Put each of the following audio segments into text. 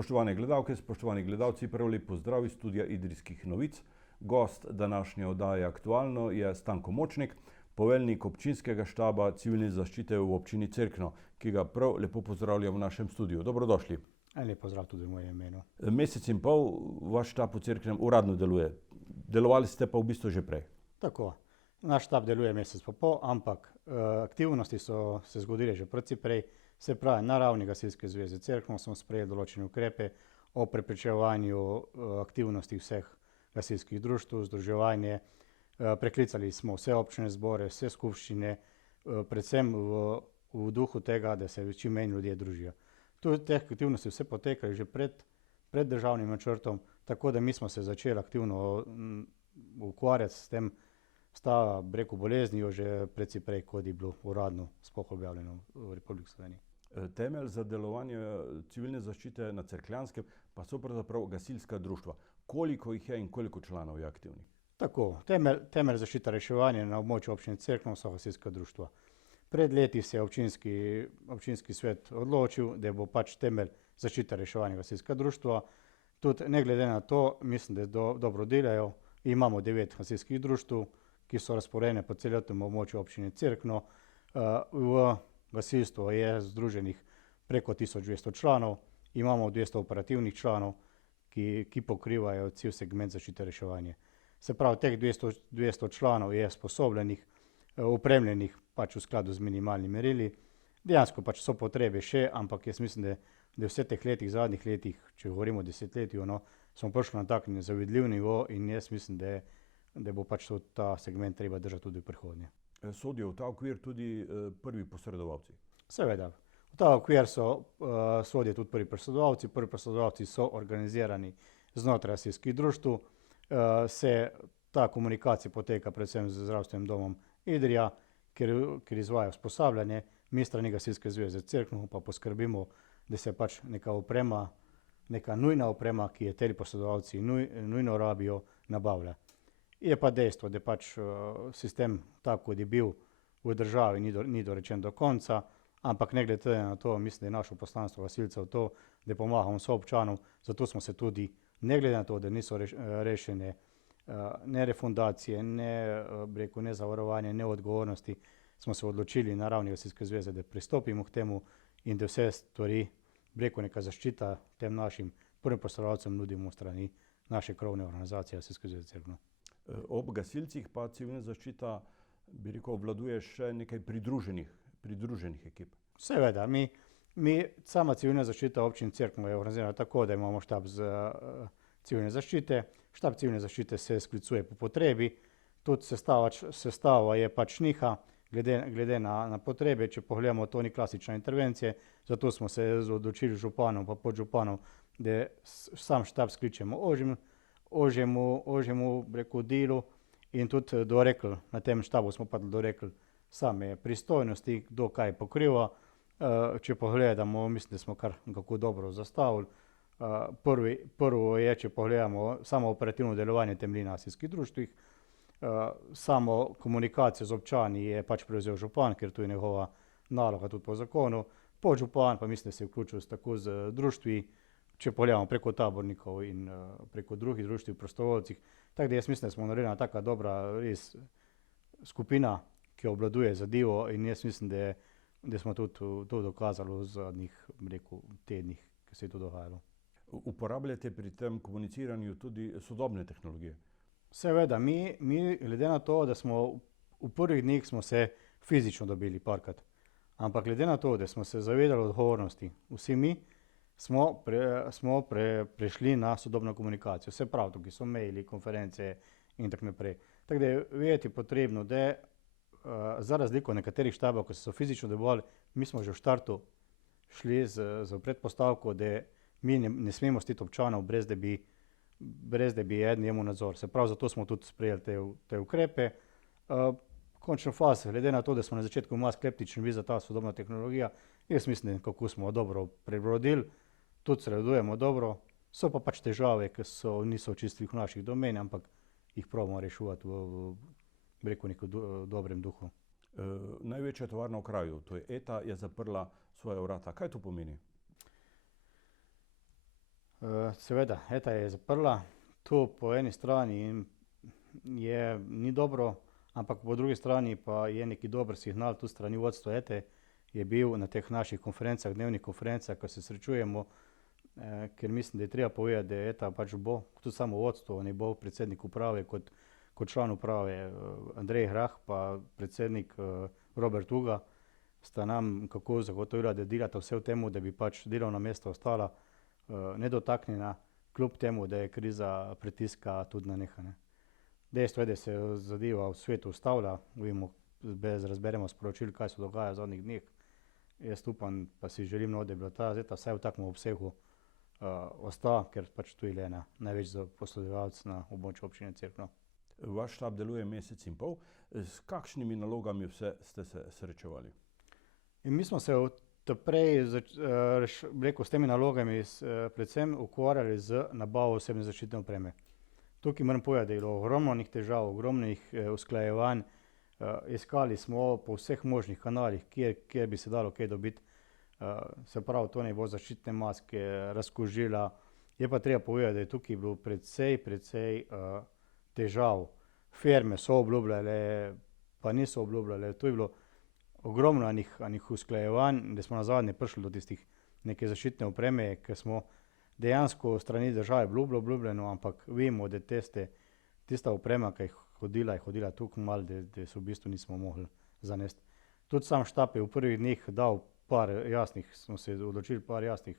Spoštovane gledalke, spoštovani gledalci, prav lep pozdrav iz studia Idrijskih novic. Gost današnje oddaje Aktualno je Stanko Močnik, poveljnik občinskega štaba civilne zaščite v občini Cerkno, ki ga prav lepo pozdravljam v našem studiu. Dobrodošli. Lep pozdrav tudi v mojem imenu. Mesec in pol vaš štab v Cerknem uradno deluje. Delovali ste pa v bistvu že prej. Tako, naš štab deluje mesec pa pol, ampak aktivnosti so se zgodile že precej prej. Se pravi, na ravni Gasilske zveze Cerkno smo sprejeli določene ukrepe o preprečevanju aktivnosti vseh gasilskih društev, združevanje. Preklicali smo vse občne zbore, vse skupščine, predvsem v duhu tega, da se čim manj ljudje družijo. Teh aktivnosti vse potekajo že pred državnim načrtom, tako da mi smo se začeli aktivno ukvarjati s tem, boleznijo že precej prej, kot je bilo uradno sploh objavljeno v Republiki Sloveniji. Temelj za delovanje civilne zaščite na Cerkljanskem pa so pravzaprav gasilska društva. Koliko jih je in koliko članov je aktivnih? Tako, temelj zaščita reševanja na območju občine Cerkno so gasilska društva. Pred leti se je občinski svet odločil, da bo pač temelj zaščita reševanja gasilska društva. Tudi ne glede na to, mislim, da dobro delajo. Imamo 9 gasilskih društev, ki so razporejene po celotnem območju občine Cerkno. V gasilstvu je združenih preko 1200 članov, imamo 200 operativnih članov, ki pokrivajo cel segment zaščite reševanja. Se pravi, teh 200 članov je sposobljenih, opremljenih pač v skladu z minimalnimi merili. Dejansko pač so potrebe še, ampak jaz mislim, da vse teh zadnjih letih, če govorimo o desetletju, smo prišli na tak zavidljiv nivo in jaz mislim, da bo pač ta segment treba držati tudi v prihodnje. Sodijo v ta okvir tudi prvi posredovalci? Seveda. V ta okvir sodijo tudi prvi posredovalci. Prvi posredovalci so organizirani znotraj gasilskih društev. Ta komunikacija poteka predvsem z zdravstvenim domom Idrija, kjer izvaja usposabljanje. Mi strani Gasilske zveze Cerkno pa poskrbimo, da se pač neka oprema, neka nujna oprema, ki je ti posredovalci nujno rabijo, nabavlja. Je pa dejstvo, da pač sistem tak, kot je bil v državi, ni dorečen do konca, ampak ne glede na to, mislim, da je naše poslanstvo gasilcev to, da pomagamo soobčanom, zato smo se tudi, ne glede na to, da niso rešene ne refundacije, ne zavarovanje, ne odgovornosti, smo se odločili na ravni Gasilske zveze, da pristopimo k temu in da vse stvari, neka zaščita tem našim prvim posredovalcem nudimo strani naše krovne organizacije Gasilske zveze Cerkno. Ob gasilcih pa civilna zaščita, bi rekel, obvladuje še nekaj pridruženih ekip. Seveda, sama civilna zaščita občine Cerkno je organizirana tako, da imamo štab civilne zaščite. Štab civilne zaščite se sklicuje po potrebi, tudi sestava je pač niha, glede na potrebe. Če pogledamo, to ni klasična intervencija, zato smo se odločili županom pa podžupanom, da sam štab skličemo ožjemu delu in tudi dorekli, na tem štabu smo pa dorekli same pristojnosti, kdo kaj pokriva. Če pogledamo, mislim, da smo kar kako dobro zastavili. Prvo je, če pogledamo samo operativno delovanje temelji na gasilskih društvih. Samo komunikacijo z občani je pač prevzel župan, ker to je njegova naloga tudi po zakonu. Podžupan pa mislim, da se je vključil tako z društvi, če pogledamo preko tabornikov in preko drugih društev, prostovoljcih. Tako da jaz mislim, da smo naredili taka dobra res skupina, ki obvladuje zadevo in jaz mislim, da smo tudi to dokazali v zadnjih tednih, ki se je to dogajalo. Uporabljate pri tem komuniciranju tudi sodobne tehnologije? Seveda, mi glede na to, da smo v prvih dneh smo se fizično dobili parkrat, ampak glede na to, da smo se zavedali odgovornosti, vsi mi smo prešli na sodobno komunikacijo. Se pravi, tukaj so maili, konference in tako naprej. Tako da je vedeti potrebno, da za razliko nekaterih štabov, ko so fizično dobivali, mi smo že v štartu šli z predpostavko, da mi ne smemo stiti občanov, brez da bi eden imel nadzor. Se pravi, zato smo tudi sprejeli te ukrepe. Končna faza, glede na to, da smo na začetku malo skeptični bili za ta sodobna tehnologija, jaz mislim, kako smo dobro prebrodili, tudi sledujemo dobro. So pa pač težave, ki niso čisto v naših domen, ampak jih probamo reševati v nekem dobrem duhu. Največja tovarna v kraju, to je ETA, je zaprla svoja vrata. Kaj to pomeni? Seveda, ETA je zaprla. To po eni strani ni dobro, ampak po drugi strani pa je neki dober signal tudi strani vodstva ETE, je bil na teh naših konferencah, dnevnih konferencah, ko se srečujemo, ker mislim, da je treba povedati, da je ETA pač bo, tudi samo vodstvo, ne bo predsednik uprave kot član uprave Andrej Grah pa predsednik Robert Uga, sta nam kako zagotovila, da delata vse v temu, da bi pač delovna mesta ostala nedotaknjena, kljub temu, da je kriza pritiska tudi na njih. Dejstvo je, da se zadeva v svetu ustavlja, vemo, razberemo sporočil, kaj se dogaja v zadnjih dneh. Jaz upam, pa si želim, da bi bila ta zeta vsaj v takem obsegu ostala, ker pač tu je le največji poslodajalec na območju občine Cerkno. Vaš štab deluje mesec in pol. S kakšnimi nalogami vse ste se srečevali? In mi smo se prej s temi nalogami predvsem ukvarjali z nabavo osebne zaščitne opreme. Tukaj moram povedati, da je bilo ogromnih težav, ogromnih usklajevanj. Iskali smo po vseh možnih kanalih, kjer bi se dalo kaj dobiti. Se pravi, to ne bo zaščitne maske, razkužila. Je pa treba povedati, da je tukaj bilo precej težav. Firme so obljubljale, pa niso obljubljale. Tu je bilo ogromno enih usklajevanj, da smo nazadnje prišli do tistih neke zaščitne opreme, ker smo dejansko strani države bilo obljubljeno, ampak vemo, da tista oprema, ki je hodila tukaj malo, da se v bistvu nismo mogli zanesti. Tudi sam štab je v prvih dneh dal smo se odločili par jasnih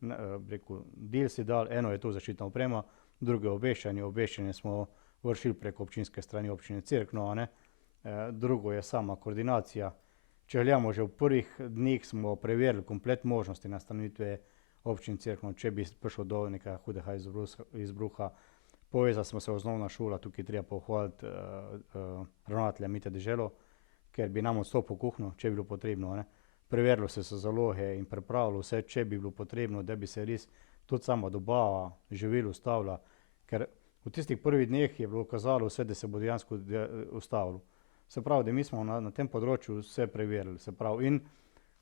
del si dal. Eno je to zaščitna oprema, drugo je obveščanje. Obveščanje smo vršili preko občinske strani občine Cerkno, drugo je sama koordinacija. Če gledamo, že v prvih dneh smo preverili komplet možnosti nastanitve občine Cerkno, če bi prišlo do nekega hudega izbruha. Povezali smo se v osnovna šola, tukaj treba pohvaliti ravnatelja Mita Deželo, ker bi nam odstopil kuhinjo, če bi bilo potrebno. Preverilo se zaloge in pripravilo vse, če bi bilo potrebno, da bi se res tudi sama dobava živil ustavila, ker v tistih prvih dneh je bilo kazalo vse, da se bo dejansko ustavilo. Se pravi, da mi smo na tem področju vse preverili. Se pravi, in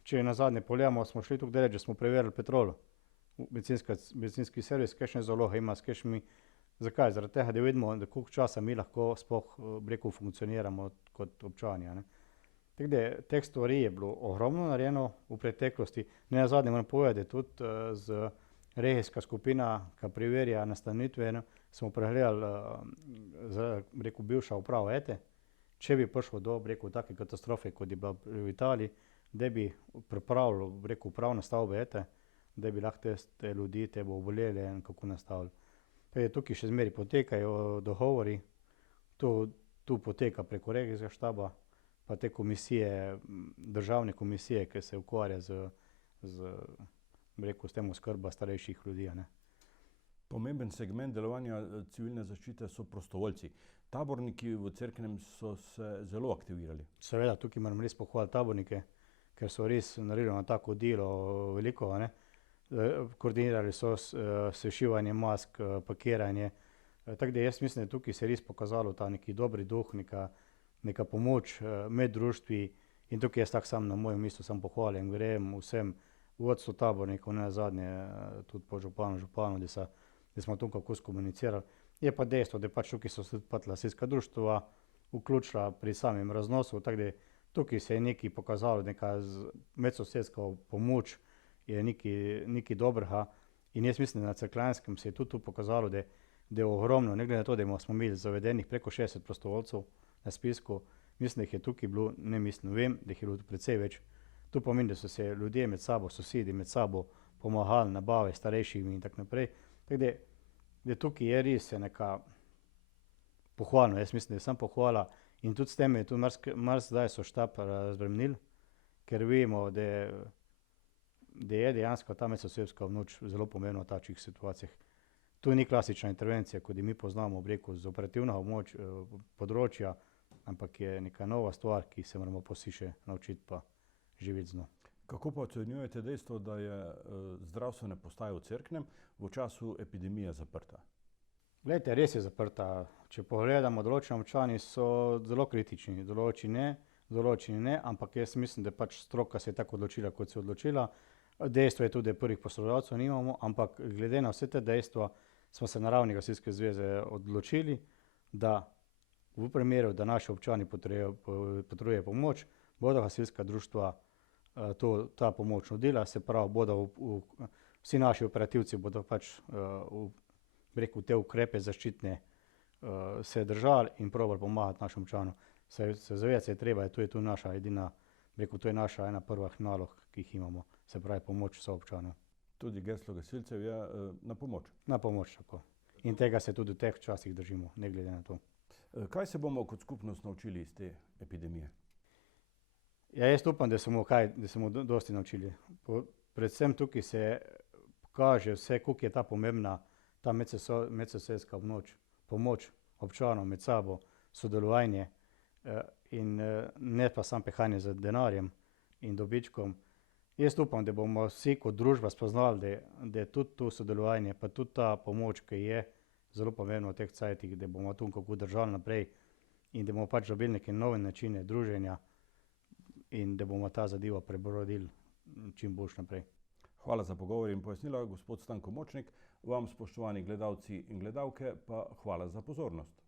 če nazadnje pogledamo, smo šli tukaj daleč, da smo preverili Petrol, bencinski servis, kakšne zaloge ima s kakšnimi. Zakaj? Zaradi tega, da vidimo, da koliko časa mi lahko sploh funkcioniramo kot občani. Tako da teh stvari je bilo ogromno narejeno v preteklosti. Nenazadnje moram povedati, da tudi z regijska skupina, ki preverja nastanitve, smo pregledali bivša uprava ETE, če bi prišlo do take katastrofe, kot je bila v Italiji, da bi pripravili upravne stavbe ETE, da bi lahko te ljudi, te bo oboleli in kako nastavili. Tukaj še zmeraj potekajo dogovori, tu poteka preko regijskega štaba, pa te komisije, državne komisije, ki se ukvarja s tem oskrba starejših ljudi. Pomemben segment delovanja civilne zaščite so prostovoljci. Taborniki v Cerknem so se zelo aktivirali. Seveda, tukaj moram res pohvaliti tabornike, ker so res naredili na tako delo veliko. Koordinirali so sešivanje mask, pakiranje. Tako da jaz mislim, da tukaj se je res pokazalo ta neki dobri duh, neka pomoč med društvi. In tukaj jaz tako sam na mojem mestu sam pohvalim, grem vsem vodstvu tabornikov, nenazadnje tudi po županu, da smo tukaj kako skomunicirali. Je pa dejstvo, da pač tukaj so se tudi lastninska društva vključila pri samem raznosu, tako da tukaj se je nekaj pokazalo, neka medsosedska pomoč je nekaj dobrega. In jaz mislim, da na Cerkljanskem se je tudi tu pokazalo, da je ogromno, ne glede na to, da smo imeli zavedenih preko 60 prostovoljcev na spisku, mislim, da jih je tukaj bilo, vem, da jih je bilo precej več. To pomeni, da so se ljudje med sabo, sosedi med sabo pomagali, nabave starejšimi in tako naprej. Tako da tukaj je res neka pohvalno, jaz mislim, da je samo pohvala. In tudi s tem je tudi marsikdaj so štab razbremenili, ker vemo, da je dejansko ta medsosedska pomoč zelo pomembna v takšnih situacijah. To ni klasična intervencija, kot jo mi poznamo z operativnega področja, ampak je neka nova stvar, ki se moramo še naučiti pa živeti z njo. Kako pa ocenjujete dejstvo, da je zdravstvena postaja v Cerknem v času epidemije zaprta? Glejte, res je zaprta. Če pogledamo, določeni občani so zelo kritični, določeni ne, ampak jaz mislim, da pač stroka se je tako odločila, kot se je odločila. Dejstvo je tudi, da prvih posredovalcev nimamo, ampak glede na vse te dejstva smo se na ravni Gasilske zveze odločili, da v primeru, da naši občani potrebujejo pomoč, bodo gasilska društva ta pomoč nudila, se pravi, vsi naši operativci bodo pač te ukrepe zaščitne se držali in probali pomagati našim občanom. Se zavedati se je treba, to je tu naša edina, to je naša ena prvih nalog, ki jih imamo, se pravi pomoč soobčanov. Tudi geslo gasilcev je na pomoč. Na pomoč, tako. In tega se tudi v teh časih držimo, ne glede na to. Kaj se bomo kot skupnost naučili iz te epidemije? Ja, jaz upam, da se bomo dosti naučili. Predvsem tukaj se kaže vse, koliko je ta pomembna ta medsosedska pomoč občanov med sabo, sodelovanje in ne pa samo pehanje za denarjem in dobičkom. Jaz upam, da bomo vsi kot družba spoznali, da je tudi to sodelovanje, pa tudi ta pomoč, ki je zelo pomembna v teh cajtih, da bomo tu kako držali naprej in da bomo pač dobili neke nove načine druženja in da bomo ta zadeva prebrodili čim boljš naprej. Hvala za pogovor in pojasnila, gospod Stanko Močnik. Vam, spoštovani gledalci in gledalke, pa hvala za pozornost.